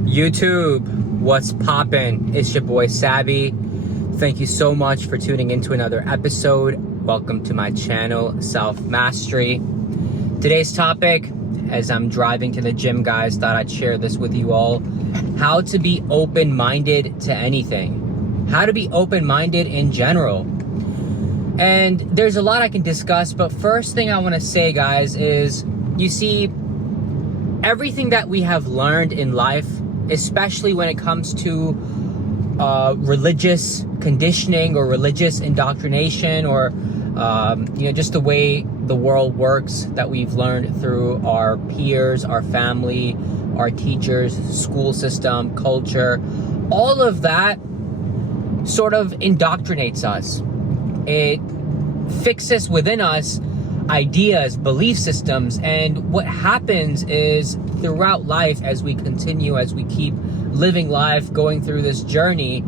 YouTube, what's poppin'? It's your boy Savvy. Thank you so much for tuning into another episode. Welcome to my channel, Self Mastery. Today's topic, as I'm driving to the gym, guys, thought I'd share this with you all. How to be open-minded to anything. How to be open-minded in general. And there's a lot I can discuss, but first thing I want to say, guys, is you see, everything that we have learned in life, especially when it comes to religious conditioning or religious indoctrination or just the way the world works, that we've learned through our peers, our family, our teachers, school system, culture, all of that sort of indoctrinates us. It fixes within us ideas, belief systems, and what happens is throughout life, as we continue, as we keep living life, going through this journey,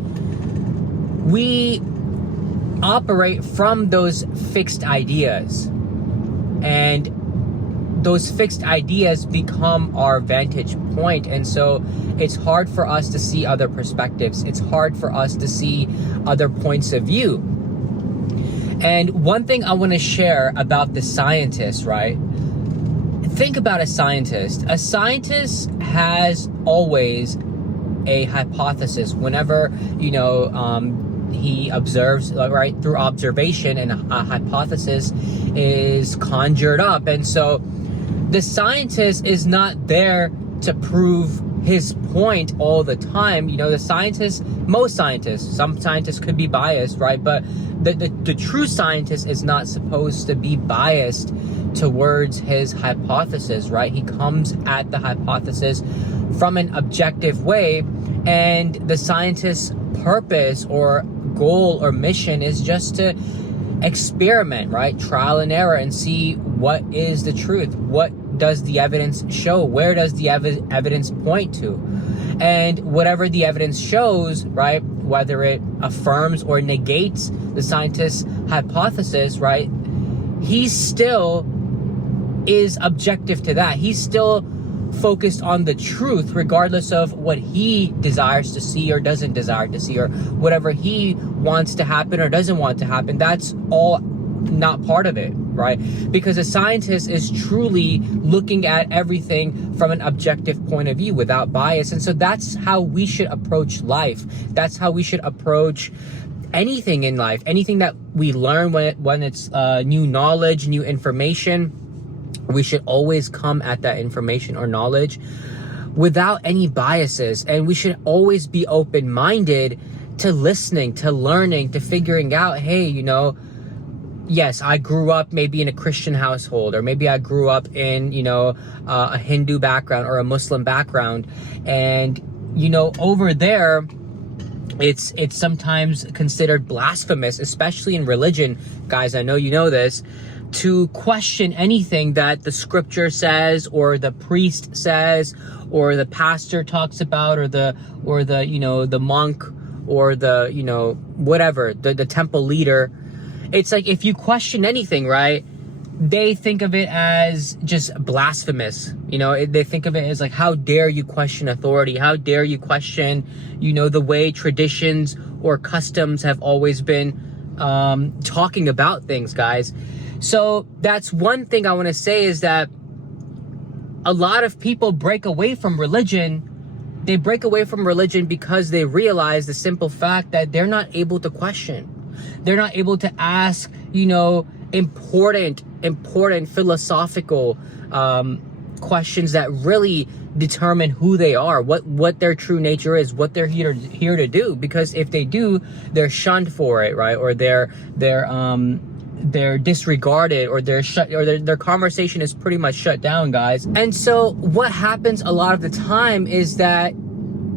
we operate from those fixed ideas, and those fixed ideas become our vantage point. And so it's hard for us to see other perspectives. It's hard for us to see other points of view. And one thing I want to share about the scientist, right? Think about a scientist. A scientist has always a hypothesis whenever, he observes, right? Through observation, and a hypothesis is conjured up. And so the scientist is not there to prove his point all the time. Most scientists, some scientists could be biased, right? But the true scientist is not supposed to be biased towards his hypothesis, right? He comes at the hypothesis from an objective way, and the scientist's purpose or goal or mission is just to experiment, right? Trial and error, and see what is the truth. What does the evidence show? Where does the evidence point to? And whatever the evidence shows, right, whether it affirms or negates the scientist's hypothesis, right, he still is objective to that. He's still focused on the truth, regardless of what he desires to see or doesn't desire to see, or whatever he wants to happen or doesn't want to happen. That's all not part of it, right? Because a scientist is truly looking at everything from an objective point of view without bias. And so that's how we should approach life. That's how we should approach anything in life. Anything that we learn, when it's new knowledge, new information, we should always come at that information or knowledge without any biases. And we should always be open-minded to listening, to learning, to figuring out, hey, yes, I grew up maybe in a Christian household, or maybe I grew up in, a Hindu background or a Muslim background. And, over there, it's sometimes considered blasphemous, especially in religion. Guys, I know you know this, to question anything that the scripture says, or the priest says, or the pastor talks about, or the monk, or the, whatever, the temple leader. It's like, if you question anything, right, they think of it as just blasphemous. They think of it as like, how dare you question authority? How dare you question, the way traditions or customs have always been talking about things, guys. So that's one thing I want to say, is that a lot of people break away from religion. They break away from religion because they realize the simple fact that they're not able to question. They're not able to ask, important philosophical questions that really determine who they are, what their true nature is, what they're here to do. Because if they do, they're shunned for it, right? Or they're disregarded, or their conversation is pretty much shut down, guys. And so what happens a lot of the time is that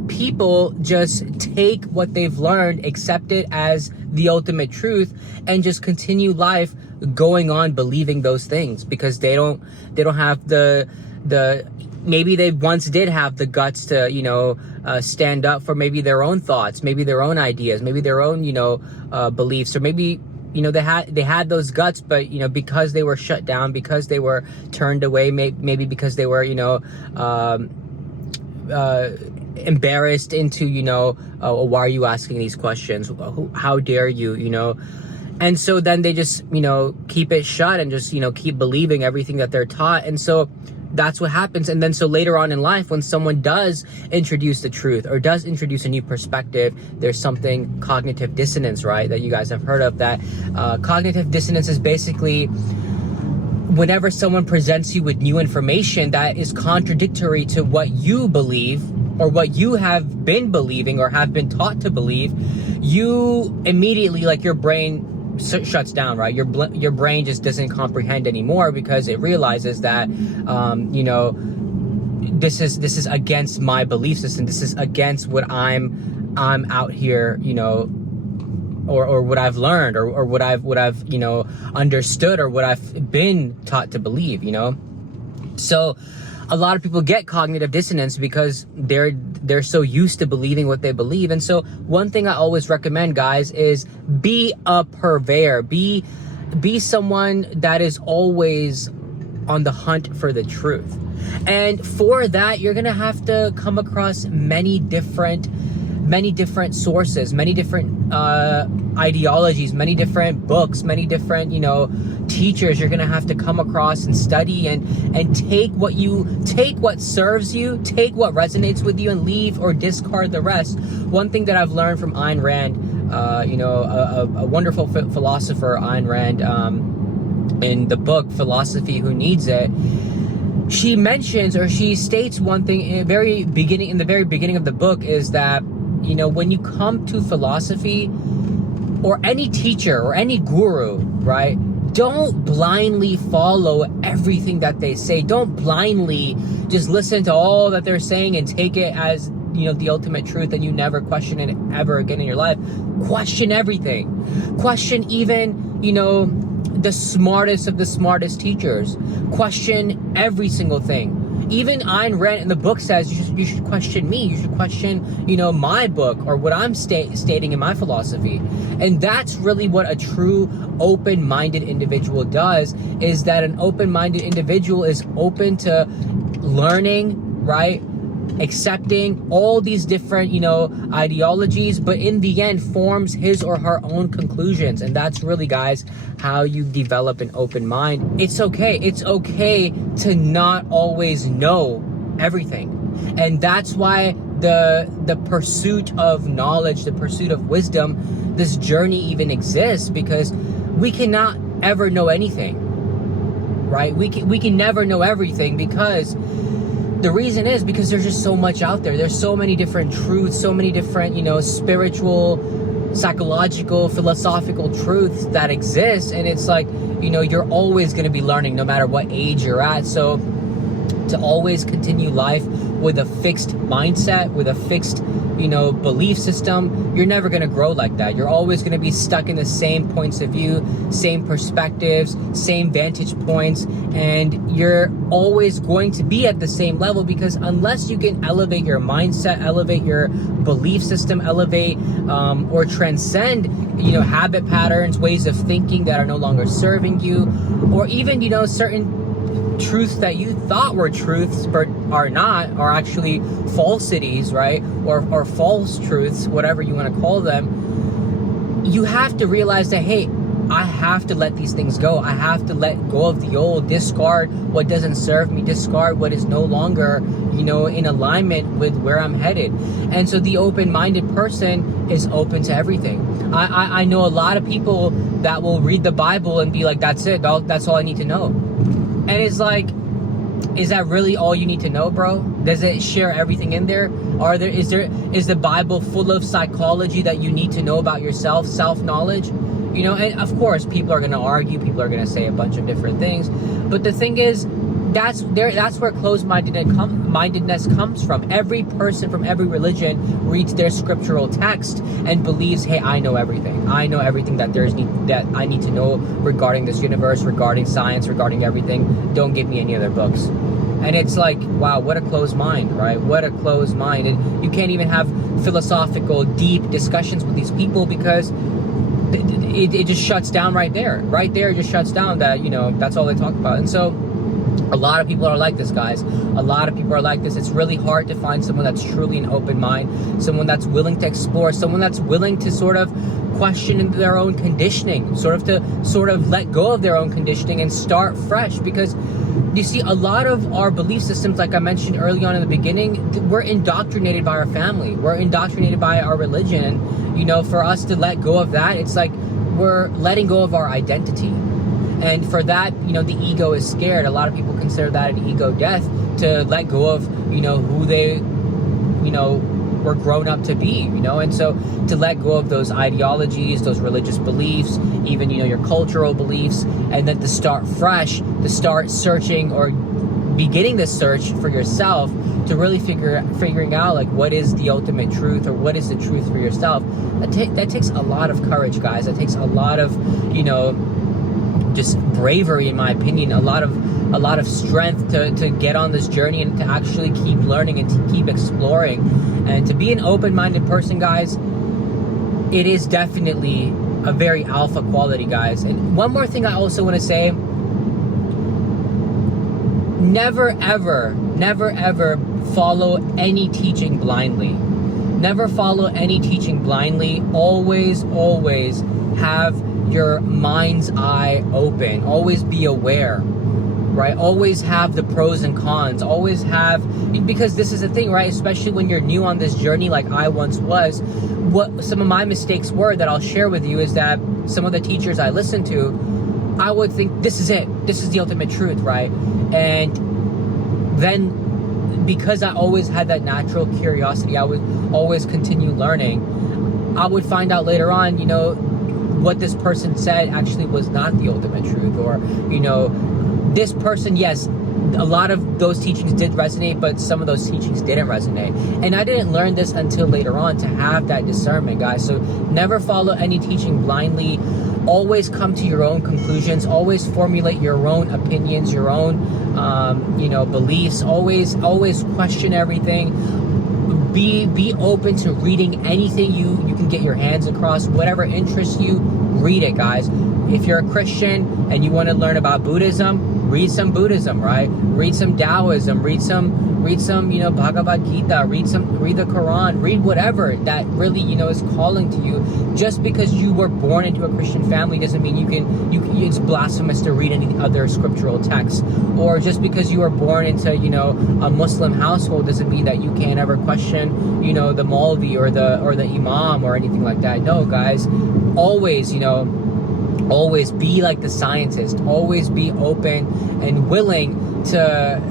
people just take what they've learned, accept it as the ultimate truth, and just continue life going on believing those things, because they don't have the maybe they once did have the guts to stand up for maybe their own thoughts, maybe their own ideas, maybe their own beliefs, or maybe they had those guts, but because they were shut down, because they were turned away, maybe because they were embarrassed into, why are you asking these questions? How dare you, And so then they just, keep it shut and just, keep believing everything that they're taught. And so that's what happens. And then so later on in life, when someone does introduce the truth or does introduce a new perspective, there's something cognitive dissonance, right? That you guys have heard of. That cognitive dissonance is basically whenever someone presents you with new information that is contradictory to what you believe or what you have been believing or have been taught to believe, you immediately, like, your brain shuts down, right? Your brain just doesn't comprehend anymore because it realizes that, this is against my belief system. This is against what I'm out here, or what I've learned or what I've understood or what I've been taught to believe, So a lot of people get cognitive dissonance because they're so used to believing what they believe. And so one thing I always recommend, guys, is be a purveyor. Be someone that is always on the hunt for the truth. And for that, you're gonna have to come across many different sources, many different ideologies, many different books, many different, teachers. You're going to have to come across and study and take what serves you, take what resonates with you, and leave or discard the rest. One thing that I've learned from Ayn Rand, a wonderful philosopher, Ayn Rand, in the book Philosophy Who Needs It, she mentions, or she states one thing in the very beginning of the book, is that, when you come to philosophy or any teacher or any guru, right, don't blindly follow everything that they say. Don't blindly just listen to all that they're saying and take it as, the ultimate truth, and you never question it ever again in your life. Question everything. Question even, the smartest of the smartest teachers. Question every single thing. Even Ayn Rand in the book says you should question me. You should question, my book or what I'm stating in my philosophy. And that's really what a true open-minded individual does, is that an open-minded individual is open to learning, right? Accepting all these different, ideologies, but in the end forms his or her own conclusions. And that's really, guys, how you develop an open mind. It's okay. It's okay to not always know everything. And that's why the pursuit of knowledge, the pursuit of wisdom, this journey even exists, because we cannot ever know anything, right? We can never know everything, because the reason is because there's just so much out there. There's so many different truths, so many different, spiritual, psychological, philosophical truths that exist. And it's like, you're always going to be learning no matter what age you're at. So to always continue life with a fixed mindset, with a fixed, belief system, you're never going to grow like that. You're always going to be stuck in the same points of view, same perspectives, same vantage points, and you're always going to be at the same level, because unless you can elevate your mindset, elevate your belief system, elevate or transcend, habit patterns, ways of thinking that are no longer serving you, or even, certain truths that you thought were truths but are not, are actually falsities, right? Or false truths, whatever you want to call them. You have to realize that, hey, I have to let these things go. I have to let go of the old, discard what doesn't serve me, discard what is no longer, in alignment with where I'm headed. And so the open-minded person is open to everything. I know a lot of people that will read the Bible and be like, that's it, that's all I need to know. And it's like, is that really all you need to know, bro? Does it share everything in there? Is the Bible full of psychology that you need to know about yourself, self-knowledge? And of course, people are going to argue, people are going to say a bunch of different things. But the thing is, that's where closed-mindedness comes from. Every person from every religion reads their scriptural text and believes, hey, I know everything. I know everything that that I need to know regarding this universe, regarding science, regarding everything. Don't give me any other books. And it's like, wow, what a closed mind, right? What a closed mind. And you can't even have philosophical, deep discussions with these people, because it just shuts down right there. Right there, it just shuts down that, that's all they talk about. And so A lot of people are like this, guys. A lot of people are like this. It's really hard to find someone that's truly an open mind, someone that's willing to explore, someone that's willing to sort of question their own conditioning, sort of let go of their own conditioning and start fresh. Because you see, a lot of our belief systems, like I mentioned early on in the beginning, we're indoctrinated by our family. We're indoctrinated by our religion. And, you know, for us to let go of that, it's like we're letting go of our identity. And for that, you know, the ego is scared. A lot of people consider that an ego death, to let go of, you know, who they, you know, were grown up to be, you know. And so to let go of those ideologies, those religious beliefs, even, you know, your cultural beliefs, and then to start fresh, to start searching or beginning this search for yourself, to really figuring out like what is the ultimate truth, or what is the truth for yourself. That takes a lot of courage, guys. That takes a lot of, you know, just bravery, in my opinion, a lot of strength to get on this journey and to actually keep learning and to keep exploring. And to be an open-minded person, guys, it is definitely a very alpha quality, guys. And one more thing I also want to say: never ever follow any teaching blindly. Never follow any teaching blindly. Always have your mind's eye open. Always be aware, right? Always have the pros and cons. Always have, because this is the thing, right? Especially when you're new on this journey, like I once was. What some of my mistakes were that I'll share with you is that some of the teachers I listened to, I would think this is it. This is the ultimate truth, right? And then because I always had that natural curiosity, I would always continue learning. I would find out later on, you know, what this person said actually was not the ultimate truth. Or, you know, this person, yes, a lot of those teachings did resonate, but some of those teachings didn't resonate. And I didn't learn this until later on, to have that discernment, guys. So never follow any teaching blindly. Always come to your own conclusions. Always formulate your own opinions, your own, you know, beliefs. Always question everything. Be open to reading anything you can get your hands across. Whatever interests you, read it, guys. If you're a Christian and you want to learn about Buddhism, read some Buddhism, right? Read some Taoism, read some, you know, Bhagavad Gita, read the Quran, read whatever that really, you know, is calling to you. Just because you were born into a Christian family doesn't mean it's blasphemous to read any other scriptural texts. Or just because you were born into, you know, a Muslim household doesn't mean that you can't ever question, you know, the Maulvi or the Imam or anything like that. No, guys, always, you know, always be like the scientist. Always be open and willing to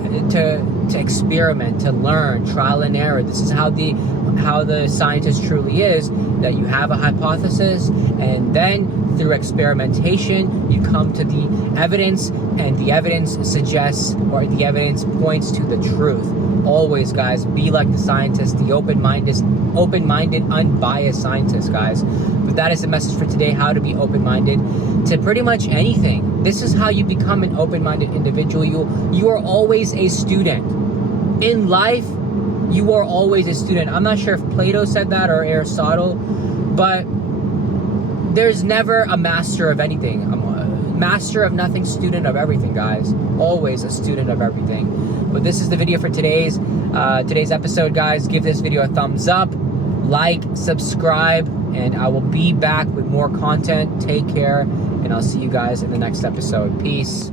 experiment, to learn, trial and error. This is how the scientist truly is, that you have a hypothesis, and then through experimentation you come to the evidence, and the evidence suggests, or the evidence points to the truth. Always, guys, be like the scientist, the open-minded, unbiased scientist, guys. But that is the message for today: how to be open-minded to pretty much anything. This is how you become an open-minded individual. You are always a student. In life, you are always a student. I'm not sure if Plato said that or Aristotle, but there's never a master of anything. I'm a master of nothing, student of everything, guys. Always a student of everything. But this is the video for today's episode, guys. Give this video a thumbs up, like, subscribe, and I will be back with more content. Take care, and I'll see you guys in the next episode. Peace.